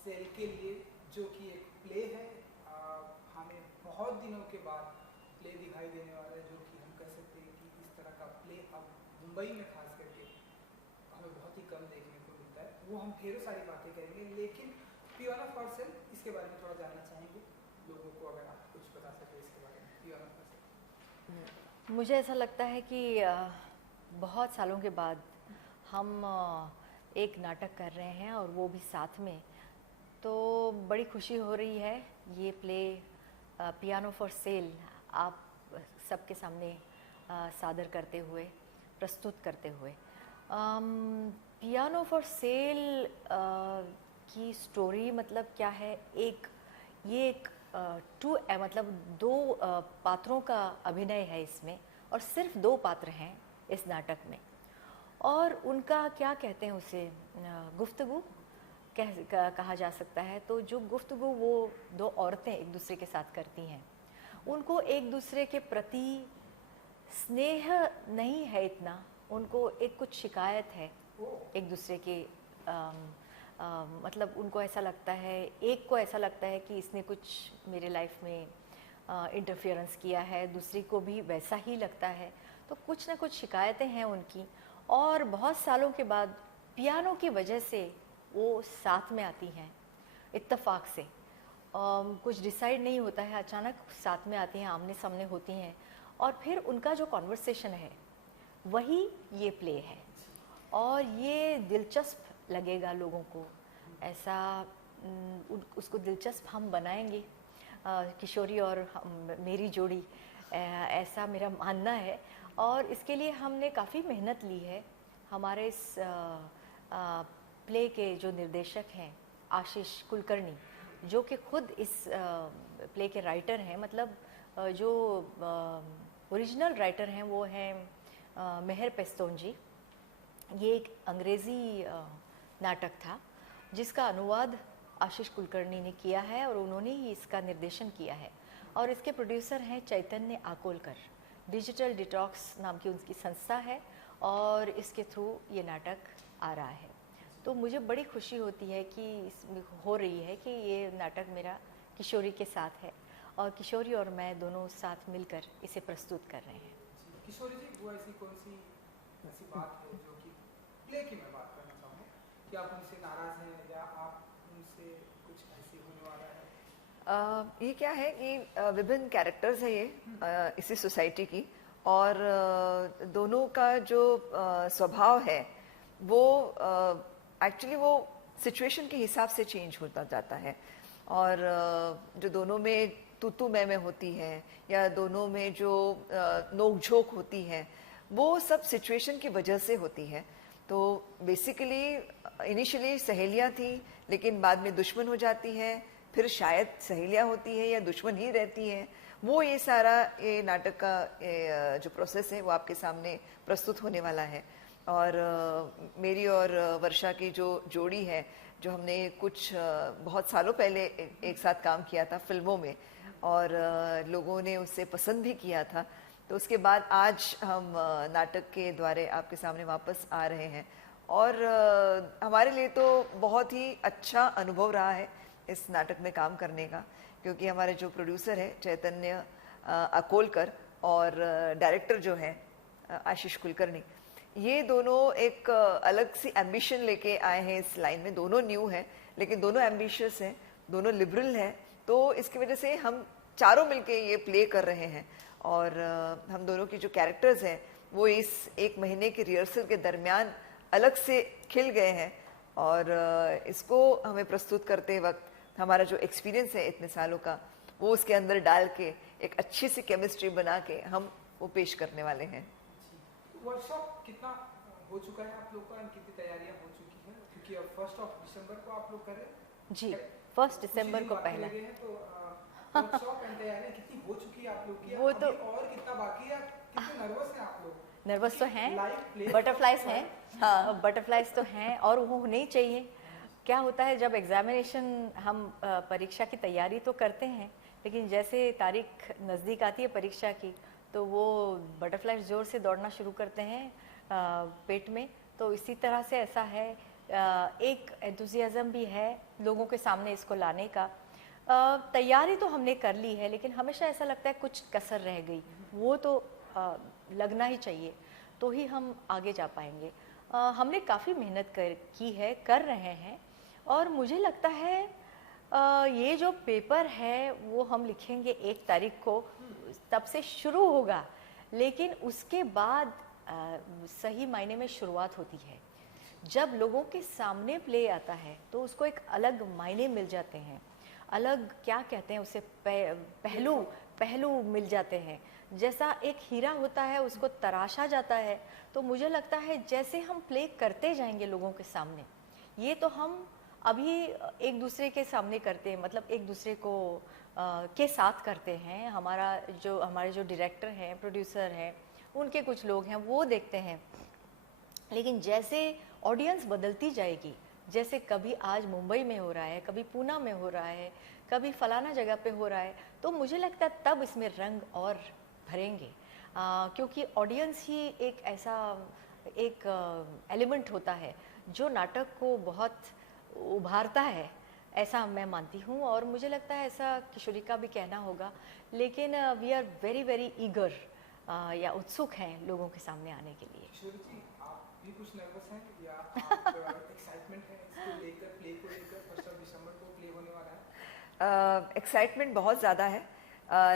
Cell के लिए, जो कि एक प्ले है। हमें बहुत दिनों के बाद प्ले दिखाई देने वाला है, जो कि हम कह सकते हैं कि इस तरह का प्ले अब मुंबई में खास करके हमें बहुत ही कम देखने को मिलता है। वो हम ढेरों सारी बातें करेंगे, लेकिन पियोना फॉर सेल इसके बारे में थोड़ा जानना चाहेंगे लोगों को, अगर आप कुछ बता सकें इसके बारे में। पियोना फॉर सेल मुझे ऐसा लगता है कि बहुत सालों के बाद हम एक नाटक कर रहे हैं और वो भी साथ में, तो बड़ी खुशी हो रही है। ये प्ले पियानो फॉर सेल आप सबके सामने सादर करते हुए, प्रस्तुत करते हुए। पियानो फॉर सेल की स्टोरी मतलब क्या है, ये एक मतलब दो पात्रों का अभिनय है इसमें, और सिर्फ दो पात्र हैं इस नाटक में, और उनका क्या कहते हैं उसे, गुफ्तगू कहा जा सकता है। तो जो गुफ्तगू वो दो औरतें एक दूसरे के साथ करती हैं, उनको एक दूसरे के प्रति स्नेह नहीं है इतना, उनको एक कुछ शिकायत है एक दूसरे के। मतलब उनको ऐसा लगता है, एक को ऐसा लगता है कि इसने कुछ मेरे लाइफ में इंटरफेरेंस किया है, दूसरी को भी वैसा ही लगता है। तो कुछ ना कुछ शिकायतें हैं उनकी, और बहुत सालों के बाद पियानो की वजह से वो साथ में आती हैं इत्तेफाक से। कुछ डिसाइड नहीं होता है, अचानक साथ में आती हैं, आमने सामने होती हैं, और फिर उनका जो कॉन्वर्सेशन है वही ये प्ले है। और ये दिलचस्प लगेगा लोगों को, ऐसा उसको दिलचस्प हम बनाएंगे, किशोरी और मेरी जोड़ी, ऐसा मेरा मानना है। और इसके लिए हमने काफ़ी मेहनत ली है। हमारे इस प्ले के जो निर्देशक हैं आशीष कुलकर्णी, जो कि खुद इस प्ले के राइटर हैं, मतलब जो ओरिजिनल राइटर हैं वो हैं मेहर पेस्तोन जी। ये एक अंग्रेज़ी नाटक था जिसका अनुवाद आशीष कुलकर्णी ने किया है, और उन्होंने ही इसका निर्देशन किया है। और इसके प्रोड्यूसर हैं चैतन्य आकोलकर। डिजिटल डिटॉक्स नाम की उनकी संस्था है, और इसके थ्रू ये नाटक आ रहा है। तो मुझे बड़ी खुशी होती है कि इसमें हो रही है कि ये नाटक मेरा किशोरी के साथ है, और किशोरी और मैं दोनों साथ मिलकर इसे प्रस्तुत कर रहे हैं। किशोरी जी, वो ऐसी कौन सी ऐसी बात है जो कि प्ले की मैं बात करना चाहूँगा, कि आप उनसे नाराज़ हैं या आप उनसे कुछ ऐसे होने वाला है? ये क्या है कि विभिन्न कैरेक्टर्स है ये इसी सोसाइटी की, और दोनों का जो स्वभाव है वो एक्चुअली वो सिचुएशन के हिसाब से चेंज होता जाता है। और जो दोनों में तू मैं होती है, या दोनों में जो नोक-झोंक होती है, वो सब सिचुएशन की वजह से होती है। तो बेसिकली इनिशियली सहेलियाँ थी, लेकिन बाद में दुश्मन हो जाती है, फिर शायद सहेलियाँ होती है या दुश्मन ही रहती है। वो ये सारा ये नाटक का जो प्रोसेस है वो आपके सामने प्रस्तुत होने वाला है। और मेरी और वर्षा की जो जोड़ी है, जो हमने कुछ बहुत सालों पहले एक साथ काम किया था फिल्मों में, और लोगों ने उससे पसंद भी किया था, तो उसके बाद आज हम नाटक के द्वारे आपके सामने वापस आ रहे हैं। और हमारे लिए तो बहुत ही अच्छा अनुभव रहा है इस नाटक में काम करने का, क्योंकि हमारे जो प्रोड्यूसर है चैतन्य अकोलकर और डायरेक्टर जो है आशीष कुलकर्णी, ये दोनों एक अलग सी एम्बिशन लेके आए हैं इस लाइन में। दोनों न्यू हैं, लेकिन दोनों एम्बिशियस हैं, दोनों लिबरल हैं। तो इसकी वजह से हम चारों मिलके ये प्ले कर रहे हैं, और हम दोनों की जो कैरेक्टर्स हैं वो इस एक महीने की रिहर्सल के दरमियान अलग से खिल गए हैं। और इसको हमें प्रस्तुत करते वक्त हमारा जो एक्सपीरियंस है इतने सालों का, वो उसके अंदर डाल के एक अच्छी सी केमिस्ट्री बना के हम वो पेश करने वाले हैं। वर्कशॉप कितना हो चुका है आप लोग का, कितनी तैयारियां हो चुकी हैं? क्योंकि अब 1 दिसंबर को आप लोग कर रहे हैं जी, 1 दिसंबर को पहला। तो वर्कशॉप एंड तैयारियां कितनी हो चुकी है आप लोग की? वो तो और कितना बाकी है? कितने नर्वस हैं आप लोग? नर्वस तो हैं, बटरफ्लाइज हैं, हाँ बटरफ्लाइज तो हैं, और वो होने ही चाहिए। क्या होता है जब एग्जामिनेशन, हम परीक्षा की तैयारी तो करते हैं, लेकिन जैसे तारीख नज़दीक आती है परीक्षा की, तो वो बटरफ्लाइज ज़ोर से दौड़ना शुरू करते हैं पेट में। तो इसी तरह से ऐसा है, एक एंथुसियाज्म भी है लोगों के सामने इसको लाने का। तैयारी तो हमने कर ली है, लेकिन हमेशा ऐसा लगता है कुछ कसर रह गई, वो तो लगना ही चाहिए, तो ही हम आगे जा पाएंगे। हमने काफ़ी मेहनत की है, कर रहे हैं, और मुझे लगता है ये जो पेपर है वो हम लिखेंगे 1 तारीख को, तब से शुरू होगा, लेकिन उसके बाद सही मायने में शुरुआत होती है। जब लोगों के सामने प्ले आता है तो उसको एक अलग मायने मिल जाते हैं, अलग क्या कहते हैं उसे, पहलू मिल जाते हैं। जैसा एक हीरा होता है उसको तराशा जाता है, तो मुझे लगता है जैसे हम प्ले करते जाएंगे लोगों के सामने, ये तो हम अभी एक दूसरे के सामने करते हैं, मतलब एक दूसरे को के साथ करते हैं। हमारे जो डायरेक्टर हैं, प्रोड्यूसर हैं, उनके कुछ लोग हैं, वो देखते हैं। लेकिन जैसे ऑडियंस बदलती जाएगी, जैसे कभी आज मुंबई में हो रहा है, कभी पूना में हो रहा है, कभी फलाना जगह पे हो रहा है, तो मुझे लगता है तब इसमें रंग और भरेंगे, क्योंकि ऑडियंस ही एक ऐसा एलिमेंट होता है जो नाटक को बहुत उभारता है, ऐसा मैं मानती हूँ। और मुझे लगता है ऐसा किशोरी का भी कहना होगा। लेकिन we are very very eager, या उत्सुक हैं लोगों के सामने आने के लिए। किशोरी जी, आप भी कुछ नर्वस हैं या आप एक्साइटमेंट है इसको लेकर, प्ले को लेकर? 1 दिसंबर को प्ले होने वाला है। एक्साइटमेंट बहुत ज़्यादा है,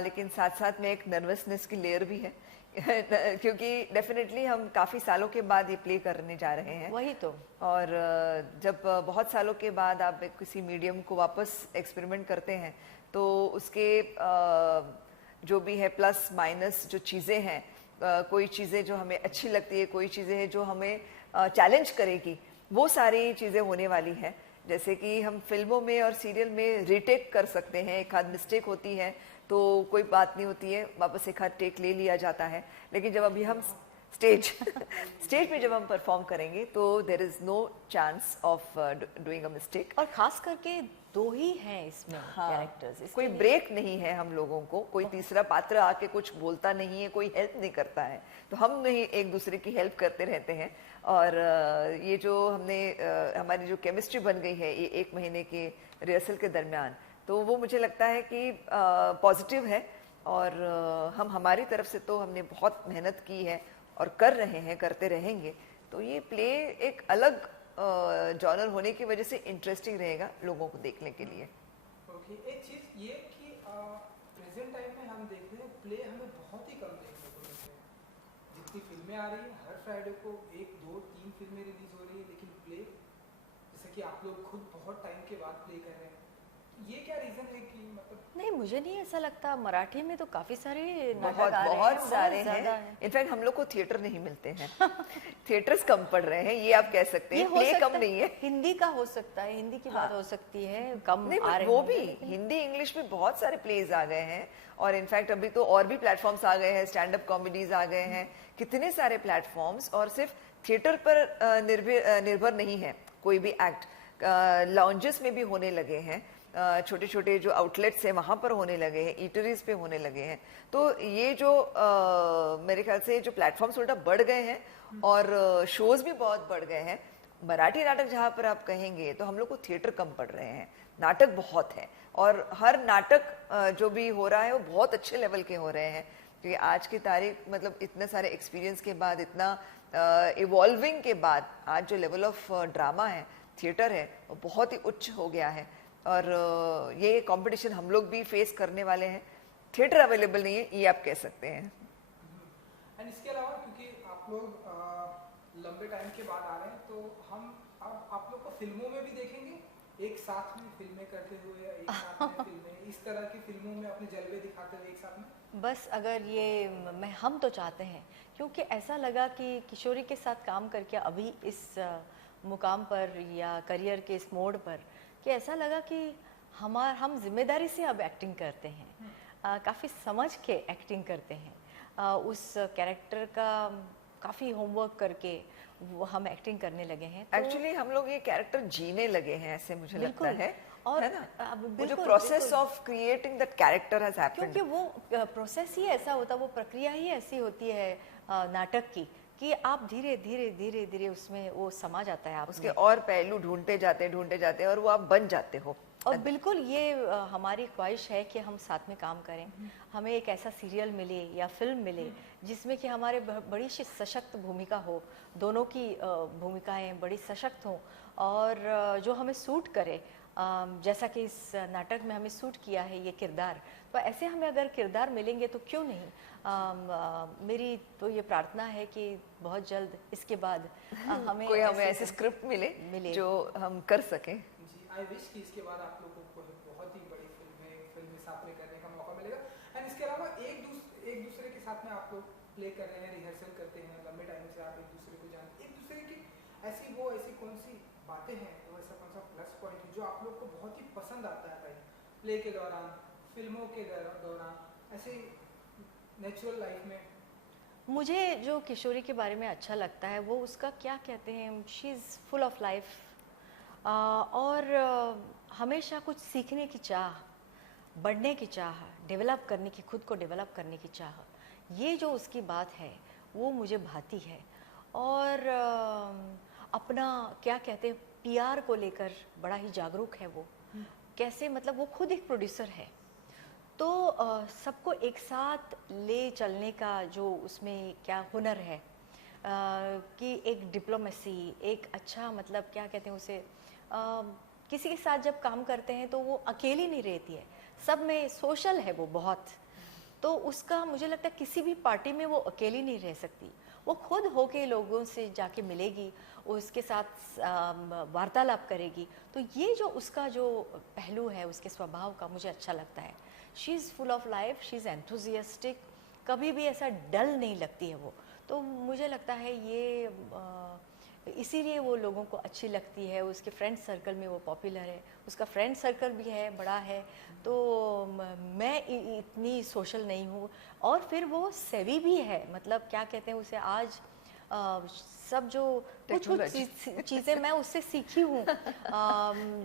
लेकिन साथ साथ में एक नर्वसनेस की लेयर भी है क्योंकि डेफिनेटली हम काफ़ी सालों के बाद ये प्ले करने जा रहे हैं। वही तो। और जब बहुत सालों के बाद आप किसी मीडियम को वापस एक्सपेरिमेंट करते हैं, तो उसके जो भी है प्लस माइनस जो चीज़ें हैं, कोई चीज़ें जो हमें अच्छी लगती है, कोई चीज़ें हैं जो हमें चैलेंज करेगी, वो सारी चीज़ें होने वाली हैं। जैसे कि हम फिल्मों में और सीरियल में रीटेक कर सकते हैं, एक आध मिस्टेक होती है तो कोई बात नहीं होती है, वापस एक आध टेक ले लिया जाता है। लेकिन जब अभी हम स्टेज पे जब हम परफॉर्म करेंगे तो there is no chance of doing a mistake. और खास करके 2 ही हैं इसमें कैरेक्टर्स, कोई ब्रेक नहीं है हम लोगों को, कोई तीसरा पात्र आके कुछ बोलता नहीं है, कोई हेल्प नहीं करता है, तो हम नहीं एक दूसरे की हेल्प करते रहते हैं। और ये जो हमारी जो केमिस्ट्री बन गई है ये 1 महीने के रिहर्सल के दरमियान, तो वो मुझे लगता है कि पॉजिटिव है। और हम हमारी तरफ से तो हमने बहुत मेहनत की है और कर रहे हैं, करते रहेंगे। तो ये प्ले एक अलग जॉनर होने की वजह से इंटरेस्टिंग रहेगा लोगों को देखने के लिए। ओके, एक चीज़ ये कि प्रेजेंट टाइम में हम देखते हैं प्ले हमें बहुत ही कम देखने को मिलते हैं। जितनी फिल्में आ रही हैं, हर फ्राइडे को 1, 2, 3 फिल्में रिलीज हो रही है, लेकिन प्ले, जैसे कि आप लोग खुद बहुत टाइम के बाद प्ले कर रहे हैं, ये क्या रीजन है कि मतलब? नहीं, मुझे नहीं ऐसा लगता। मराठी में तो काफी सारे नाटक आ रहे हैं, बहुत सारे ज़्यादा हैं। इनफैक्ट हम लोग को थिएटर नहीं मिलते हैं थिएटर्स कम पड़ रहे हैं, ये आप कह सकते हैं। प्ले कम नहीं है। हिंदी का हो सकता है, हिंदी की बात हो सकती है, कम नहीं, आ रहे वो होंगे, भी हिंदी इंग्लिश में बहुत सारे प्लेज आ गए हैं। और इनफैक्ट अभी तो और भी प्लेटफॉर्म्स आ गए हैं, स्टैंड अप कॉमेडीज आ गए हैं, कितने सारे प्लेटफॉर्म्स। और सिर्फ थिएटर पर निर्भर नहीं है कोई भी एक्ट, लॉन्जेस में भी होने लगे हैं, छोटे छोटे जो आउटलेट्स हैं वहाँ पर होने लगे हैं, ईटरीज पे होने लगे हैं। तो ये जो मेरे ख्याल से जो प्लेटफॉर्म्स उल्टा बढ़ गए हैं और शोज भी बहुत बढ़ गए हैं। मराठी नाटक जहाँ पर आप कहेंगे तो हम लोग को थिएटर कम पड़ रहे हैं, नाटक बहुत है। और हर नाटक जो भी हो रहा है वो बहुत अच्छे लेवल के हो रहे हैं, क्योंकि आज की तारीख मतलब इतने सारे एक्सपीरियंस के बाद, इतना इवॉल्विंग के बाद, आज जो लेवल ऑफ ड्रामा है, थिएटर है, वो बहुत ही उच्च हो गया है। और ये कंपटीशन हम लोग भी फेस करने वाले हैं। थिएटर अवेलेबल नहीं है, ये आप कह सकते हैं। एंड इसके अलावा क्योंकि आप लोग लंबे टाइम के बाद आ रहे हैं, तो हम अब आप लोग को फिल्मों में भी देखेंगे, एक साथ में फिल्में करते हुए, एक साथ में फिल्में, इस तरह की फिल्मों में अपने जलवे दिखाते हुए एक साथ में। बस अगर ये हम तो चाहते हैं, क्योंकि ऐसा लगा कि किशोरी के साथ काम करके अभी इस मुकाम पर या करियर के इस मोड़ पर, कि ऐसा लगा कि हम जिम्मेदारी से अब एक्टिंग करते हैं, काफ़ी समझ के एक्टिंग करते हैं, उस कैरेक्टर का काफ़ी होमवर्क करके वो हम एक्टिंग करने लगे हैं। तो एक्चुअली हम लोग ये कैरेक्टर जीने लगे हैं, ऐसे मुझे लगता है। और है ना? वो जो process of creating that character has happened, क्योंकि वो प्रोसेस ही ऐसा होता, वो प्रक्रिया ही ऐसी होती है नाटक की, कि आप धीरे धीरे धीरे धीरे उसमें वो समा जाता है आप उसके और पहलू ढूंढते जाते हैं और वो आप बन जाते हो। और बिल्कुल ये हमारी ख्वाहिश है कि हम साथ में काम करें, हमें एक ऐसा सीरियल मिले या फिल्म मिले जिसमें कि हमारे बड़ी सशक्त भूमिका हो, दोनों की भूमिकाएं बड़ी सशक्त हों और जो हमें सूट करे, जैसा कि इस नाटक में हमें सूट किया है ये किरदार। तो ऐसे हमें अगर किरदार मिलेंगे तो क्यों नहीं। मेरी तो ये प्रार्थना है कि बहुत जल्द इसके बाद हमें ऐसे स्क्रिप्ट मिले जो हम कर सकें। जी, आई विश कि इसके बाद आप लोगों को बहुत ही बड़ी फिल्में साथ में करने का मौका मिलेगा। एंड इसके अलावा एक दूसरे के साथ में आप लोग प्ले कर रहे हैं, रिहर्सल करते हैं, लंबे टाइम से आप एक दूसरे को जानते, एक दूसरे की ऐसी कौन सी बातें हैं, तो ऐसा कौन सा प्लस पॉइंट है जो आप लोग को बहुत ही पसंद आता है भाई प्ले के दौरान, फिल्मों के दौरान, ऐसे नेचुरल लाइफ में? मुझे जो किशोरी के बारे में अच्छा लगता है वो उसका क्या कहते हैं, she is full of life और हमेशा कुछ सीखने की चाह, बढ़ने की चाह, डेवलप करने की, खुद को डेवलप करने की चाह, ये जो उसकी बात है वो मुझे भाती है। और अपना क्या कहते हैं पीआर को लेकर बड़ा ही जागरूक है वो। कैसे, मतलब वो खुद एक प्रोड्यूसर है, तो सबको एक साथ ले चलने का जो उसमें क्या हुनर है, कि एक डिप्लोमेसी, एक अच्छा मतलब क्या कहते हैं उसे, किसी के साथ जब काम करते हैं तो वो अकेली नहीं रहती है, सब में सोशल है वो बहुत। तो उसका मुझे लगता है किसी भी पार्टी में वो अकेली नहीं रह सकती, वो खुद होके लोगों से जाके मिलेगी, उसके साथ वार्तालाप करेगी। तो ये जो उसका जो पहलू है उसके स्वभाव का मुझे अच्छा लगता है। She is full of life, she is enthusiastic, कभी भी ऐसा डल नहीं लगती है वो। तो मुझे लगता है ये इसीलिए वो लोगों को अच्छी लगती है। उसके फ्रेंड सर्कल में वो पॉपुलर है, उसका फ्रेंड सर्कल भी है, बड़ा है। तो मैं इतनी सोशल नहीं हूँ। और फिर वो सेवी भी है, मतलब क्या कहते हैं उसे, आज सब जो कुछ चीज़ें मैं उससे सीखी हूँ,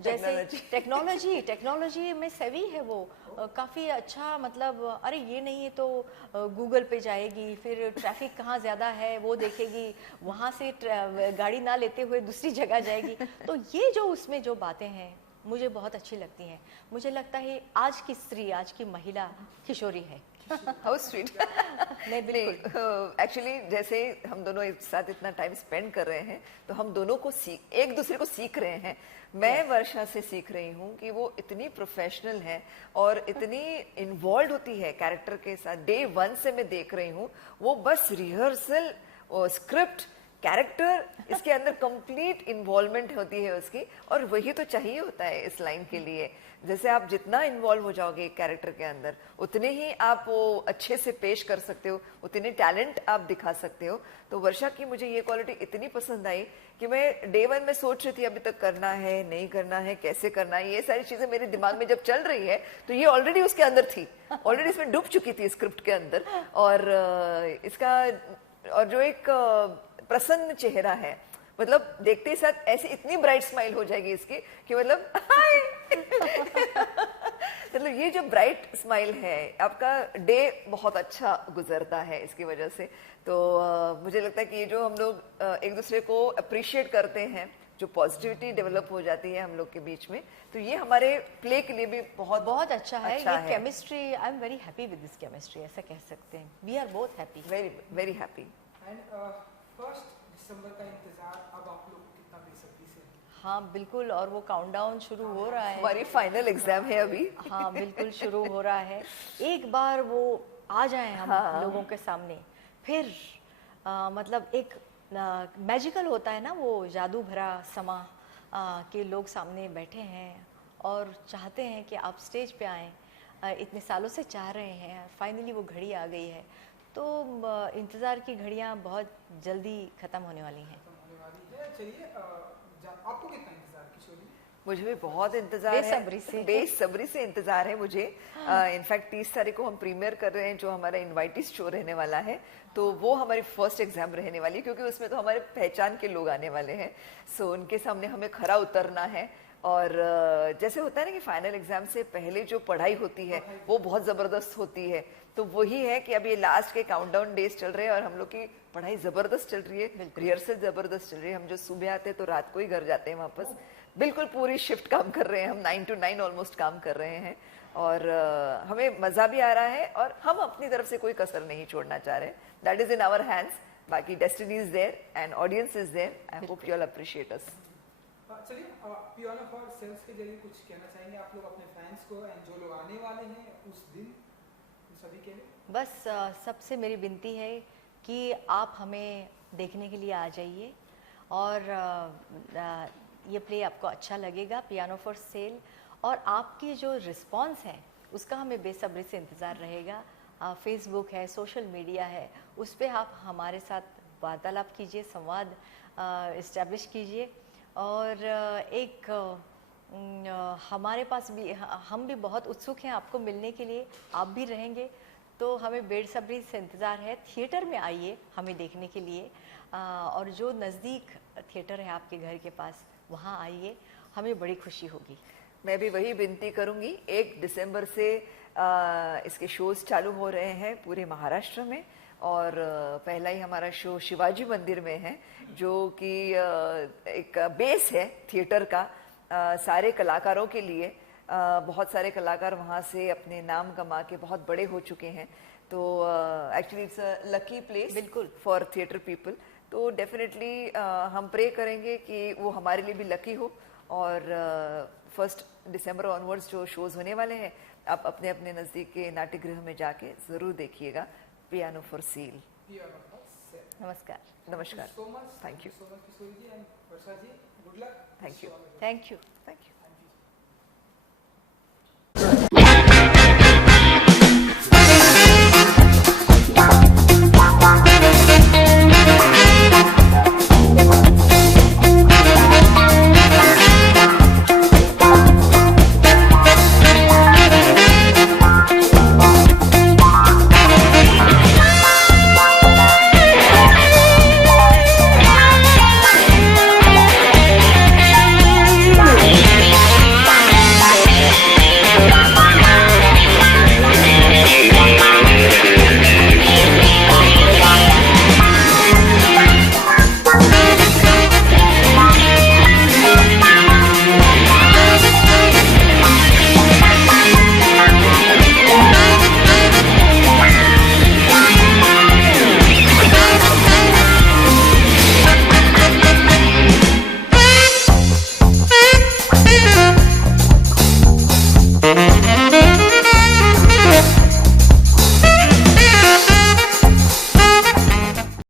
जैसे टेक्नोलॉजी में सेवी है वो, काफ़ी अच्छा। मतलब अरे ये नहीं है तो गूगल पे जाएगी, फिर ट्रैफिक कहाँ ज़्यादा है वो देखेगी, वहाँ से गाड़ी ना लेते हुए दूसरी जगह जाएगी। तो ये जो उसमें जो बातें हैं मुझे बहुत अच्छी लगती हैं। मुझे लगता है आज की स्त्री, आज की महिला किशोरी है। How sweet. नहीं बिल्कुल, एक्चुअली जैसे हम दोनों एक साथ इतना टाइम स्पेंड कर रहे हैं तो हम दोनों को एक दूसरे को सीख रहे हैं। मैं वर्षा से सीख रही हूँ कि वो इतनी प्रोफेशनल है और इतनी इन्वॉल्व होती है कैरेक्टर के साथ। डे 1 से मैं देख रही हूँ वो बस रिहर्सल और स्क्रिप्ट, कैरेक्टर, इसके अंदर कंप्लीट इन्वॉल्वमेंट होती है उसकी। और वही तो चाहिए होता है इस लाइन के लिए। जैसे आप जितना इन्वॉल्व हो जाओगे एक कैरेक्टर के अंदर, उतने ही आप वो अच्छे से पेश कर सकते हो, उतने टैलेंट आप दिखा सकते हो। तो वर्षा की मुझे ये क्वालिटी इतनी पसंद आई कि मैं डे 1 में सोच रही थी अभी तक करना है, नहीं करना है, कैसे करना है, ये सारी चीजें मेरे दिमाग में जब चल रही है तो ये ऑलरेडी उसके अंदर थी, ऑलरेडी इसमें डूब चुकी थी स्क्रिप्ट के अंदर। और इसका और जो एक प्रसन्न चेहरा है, मतलब देखते ही साथ ऐसी इतनी ब्राइट स्माइल हो जाएगी इसकी कि मतलब मतलब ये जो ब्राइट स्माइल है, आपका डे बहुत अच्छा गुजरता है इसकी वजह से। तो मुझे लगता है कि ये जो हम लोग एक दूसरे को अप्रिशिएट करते हैं, जो पॉजिटिविटी डेवलप हो जाती है हम लोग के बीच में, तो ये हमारे प्ले के लिए भी बहुत बहुत अच्छा है। ये chemistry, I am very happy with this chemistry, ऐसा कह सकते हैं। We are both happy, very very happy. And 1 दिसंबर का इंतजार अब आप लोग कितना बेसब्री से? हाँ बिल्कुल, और वो काउंटडाउन शुरू हो रहा है, हमारी फाइनल एग्जाम है अभी। हाँ बिल्कुल शुरू हो रहा है। एक बार वो आ जाए हम लोगों के सामने, फिर मतलब एक मैजिकल होता है ना, वो जादू भरा समा के लोग सामने बैठे हैं और चाहते हैं कि आप स्टेज पे आएँ, इतने सालों से चाह रहे हैं, फाइनली वो घड़ी आ गई है। तो इंतज़ार की घड़ियाँ बहुत जल्दी ख़त्म होने वाली हैं। चलिए, आपको कितना इंतज़ार किशोरी? मुझे भी बहुत इंतजार है, बेसब्री से इंतजार है मुझे। इनफैक्ट 30 तारीख को हम प्रीमियर कर रहे हैं जो हमारा इनवाइटीज शो रहने वाला है, तो वो हमारी फर्स्ट एग्जाम रहने वाली है, क्योंकि उसमें तो हमारे पहचान के लोग आने वाले हैं। सो उनके सामने हमें खरा उतरना है और जैसे होता है ना कि फाइनल एग्जाम से पहले जो पढ़ाई होती है वो बहुत ज़बरदस्त होती है, तो वही है कि अब ये लास्ट के काउंटडाउन डेज चल रहे हैं और हम लोग की पढ़ाई ज़बरदस्त चल रही है, रिहर्सल ज़बरदस्त चल रही है। हम जो सुबह आते हैं तो रात को ही घर जाते हैं वापस, बिल्कुल पूरी शिफ्ट काम कर रहे हैं हम, 9 to 9 ऑलमोस्ट काम कर रहे हैं और हमें मज़ा भी आ रहा है और हम अपनी तरफ से कोई कसर नहीं छोड़ना चाह रहे। That is in our hands, बाकी destiny is there and audience is there. I hope you all appreciate us. चलिए, पियानो फॉर सेल्स के जरिए कुछ कहना चाहेंगे आप लोग अपने फैंस को एंड जो लोग आने वाले हैं उस दिन उन सभी के लिए? बस सबसे मेरी विनती है कि आप हमें देखने के लिए आ जाइए और ये प्ले आपको अच्छा लगेगा, पियानो फॉर सेल, और आपकी जो रिस्पांस है उसका हमें बेसब्री से इंतज़ार रहेगा। फेसबुक है, सोशल मीडिया है, उस पर आप हमारे साथ वार्तालाप कीजिए, संवाद इस्टेब्लिश कीजिए और एक हमारे पास भी हम भी बहुत उत्सुक हैं आपको मिलने के लिए, आप भी रहेंगे तो हमें बेसब्री से इंतज़ार है। थिएटर में आइए हमें देखने के लिए और जो नज़दीक थिएटर है आपके घर के पास वहाँ आइए, हमें बड़ी खुशी होगी। मैं भी वही विनती करूंगी। 1 दिसंबर से इसके शोज़ चालू हो रहे हैं पूरे महाराष्ट्र में और पहला ही हमारा शो शिवाजी मंदिर में है जो कि एक बेस है थिएटर का सारे कलाकारों के लिए। बहुत सारे कलाकार वहाँ से अपने नाम कमा के बहुत बड़े हो चुके हैं, तो actually it's a lucky place बिल्कुल फॉर थिएटर पीपल। तो डेफिनेटली हम प्रे करेंगे कि वो हमारे लिए भी लकी हो और 1 दिसंबर ऑनवर्ड्स जो शोज़ होने वाले हैं आप अपने अपने नज़दीक के नाट्यगृह में जाके ज़रूर देखिएगा। Piano for sale. नमस्कार। नमस्कार। So much, thank you so much Kishori ji and Varsha ji, good luck. Thank you thank you. Thank you.